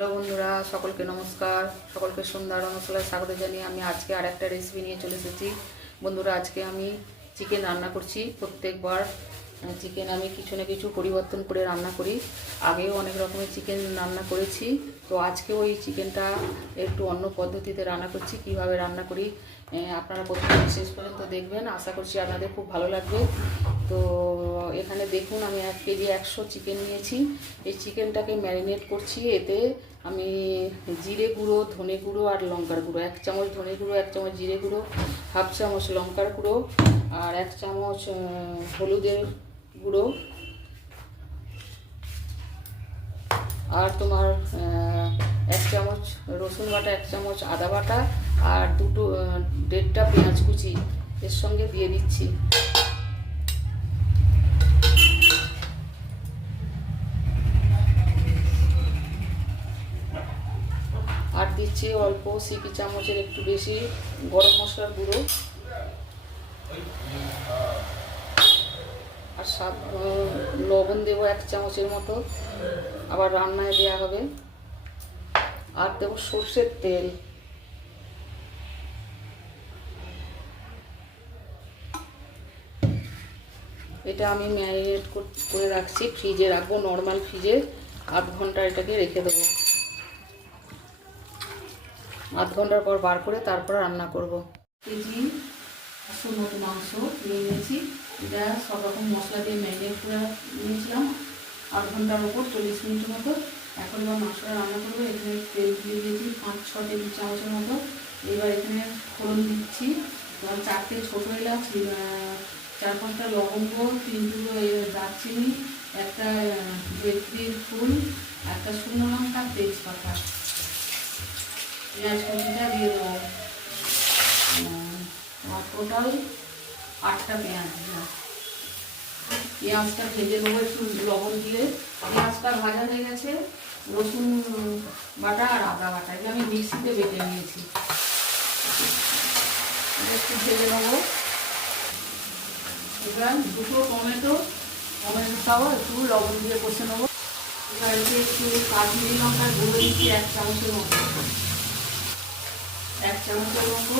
Hello বন্ধুরা, সকলকে নমস্কার। সকলকে সন্ধ্যা রণশালায় স্বাগত জানিয়ে আমি আজকে আর একটা রেসিপি নিয়ে চলে এসেছি। বন্ধুরা, আজকে আমি চিকেন রান্না করছি। প্রত্যেকবার চিকেন আমি কিছু না কিছু পরিবর্তন করে রান্না করি। আগেও অনেক রকমের চিকেন রান্না করেছি, তো আজকে ওই চিকেনটা একটু অন্য পদ্ধতিতে রান্না করছি। কিভাবে রান্না করি আপনারা প্রথমে শেষ পর্যন্ত দেখবেন, আশা করছি আপনাদের খুব ভালো লাগবে। তো এখানে দেখুন, আমি 1 কেজি 100 চিকেন নিয়েছি। এই চিকেনটাকে ম্যারিনেট করছি। এতে আমি জিরে গুঁড়ো, ধনে গুঁড়ো আর লঙ্কার গুঁড়ো, 1 চামচ ধনে গুঁড়ো, 1 চামচ জিরে গুঁড়ো, 1/2 চামচ লঙ্কার গুঁড়ো আর 1 চামচ হলুদের গুঁড়ো আর তোমার 1 চামচ রসুন বাটা, 1 চামচ আদা বাটা আর 1.5টা পেঁয়াজ কুচি এর সঙ্গে দিয়ে দিচ্ছি। আর দিচ্ছি অল্প সিপি চামচের একটু বেশি গরম মশলার গুঁড়ো আর লবণ দেবো 1 চামচের মতো, আবার রান্নায় দেওয়া হবে। আর দেবো সর্ষের তেল। এটা আমি ম্যারিনেট করে রাখছি, ফ্রিজে রাখবো, নর্মাল ফ্রিজে 8 ঘন্টা এটাকে রেখে দেবো। 8 ঘন্টার পর বার করে তারপর রান্না করব। কেজি 100 মতো মাংস নিয়ে নিয়েছি। এটা সব রকম মশলা দিয়ে ম্যারিনেট করে নিয়েছিলাম 8 ঘন্টার উপর, 40 মিনিট মতো। এখন এবার মাংসটা রান্না করবো। এখানে তেল দিয়ে দিয়েছি 5-6 টেবিল চামচের মতো। এবার এখানে ফোড়ন দিচ্ছি। 4টে ছোটো এলাচ, 4-5টা লবঙ্গ, 3 টুকরো দারচিনি, একটা জয়ত্রীর ফুল, একটা শুকনো লঙ্কা, তেজপাতা, পেঁয়াজ কুচিটা দিয়ে দেবো। টোটাল 8টা পেঁয়াজ দিলাম। পেঁয়াজটা ভেজে নেবো একটু লবণ দিয়ে। পেঁয়াজটা ভাজা হয়ে গেছে। রসুন বাটা আর আদা বাটা এটা আমি মিক্সিতে বেটে নিয়েছি, একটু ভেজে নেবো। এবার 2টো টমেটোটাও একটু লবণ দিয়ে কষে নেবো। এবার একটু কাশ্মীরি লঙ্কার গুঁড়ো দিচ্ছি 1 চামচের মতো। 1 চামচের মতো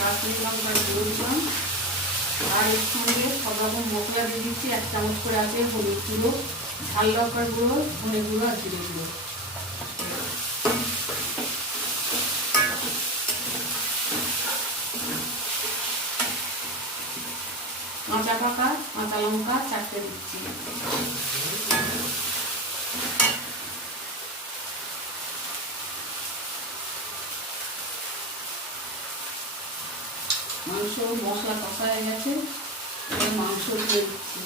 কাশ্মীরি লঙ্কার গুঁড়ো দিলাম। আর এর সঙ্গে সব রকম মশলা দিয়ে দিচ্ছি। 1 চামচ করে আছে হলুদ গুঁড়ো, ঝাল লঙ্কার গুঁড়ো, ধনে গুঁড়ো আর জিরে গুঁড়ো। কাঁচা পাকা কাঁচা লঙ্কা 4টে দিচ্ছি। মাংস মশলা কষা হয়ে গেছে, এবার মাংস দিয়ে দিচ্ছি।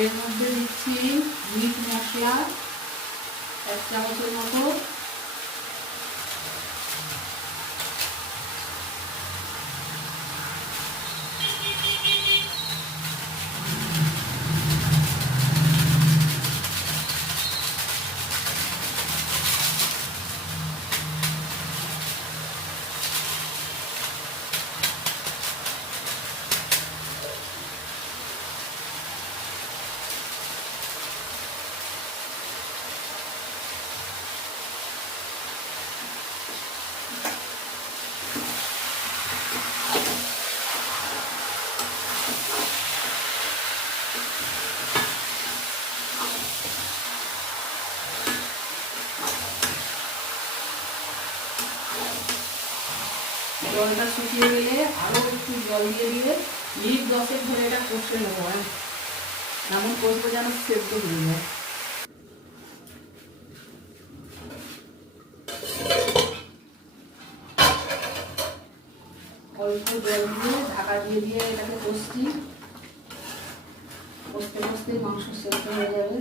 এর মধ্যে দিচ্ছি মিট মশলা 1 চামচের মতো, জলটা শুকিয়ে গেলে আরও একটু জল দিয়ে মিনিট 10 ধরে এটা কষে নেবো। এমন কষবো যেন সেদ্ধ হয়ে যায়। অল্প জল দিয়ে ঢাকা দিয়ে এটাকে কষছি। কষতে কষতে মাংস সেদ্ধ হয়ে যাবে।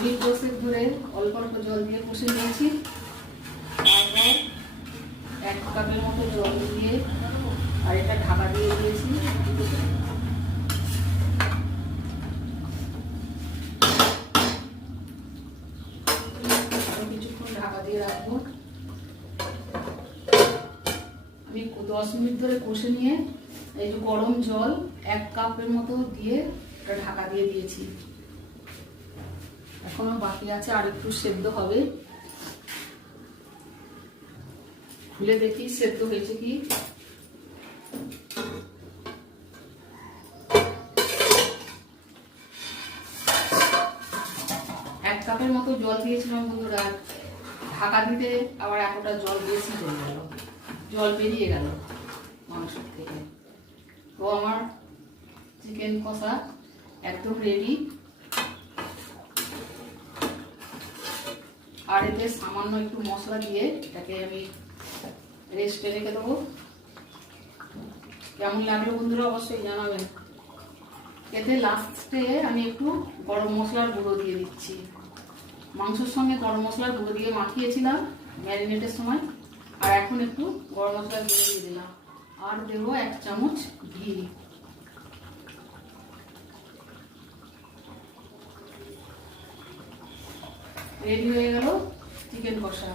মিনিট 10 ধরে অল্প অল্প জল দিয়ে কষে নিয়েছি। তারপর 1 কাপের মতো জল দিয়ে আর এটা ঢাকা দিয়ে দিয়েছি। কিছুক্ষণ ঢাকা দিয়ে রাখবো। আমি 10 মিনিট ধরে কষে নিয়ে এই যে গরম জল 1 কাপের মতো দিয়ে এটা ঢাকা দিয়ে দিয়েছি। এখনো বাকি আছে, আর একটু সেদ্ধ হবে। খুলে দেখি সেদ্ধ হয়েছে কি। 1 কাপের মতো জল দিয়েছিলাম বন্ধুরা। ঢাকা দিতে আবার এতটা জল বেশি হয়ে গেল, জল বেরিয়ে গেল মাংস থেকে। তো আমার চিকেন কষা একদম রেডি। আর এতে সামান্য একটু মশলা দিয়ে এটাকে আমি রেস্টে রেখে দেবো। কেমন লাগলো বন্ধুরা অবশ্যই জানাবেন। এতে লাস্টে আমি একটু গরম মশলার গুঁড়ো দিয়ে দিচ্ছি। মাংসের সঙ্গে গরম মশলার গুঁড়ো দিয়ে মাখিয়েছিলাম ম্যারিনেটের সময়, আর এখন একটু গরম মশলার গুঁড়ো দিয়ে দিলাম। আর দেবো 1 চামচ ঘি। রেডি হয়ে গেল চিকেন কষা।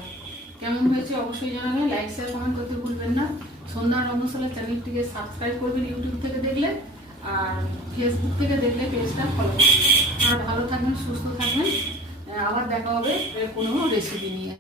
কেমন হয়েছে অবশ্যই জানাবেন। লাইক শেয়ার কমেন্ট করতে ভুলবেন না। সন্ধ্যার রন্ধনশালা চ্যানেলটিকে সাবস্ক্রাইব করবেন ইউটিউব থেকে দেখলে, আর ফেসবুক থেকে দেখলে পেজটা ফলো করবেন। আর ভালো থাকবেন, সুস্থ থাকবেন। আবার দেখা হবে কোনো রেসিপি নিয়ে।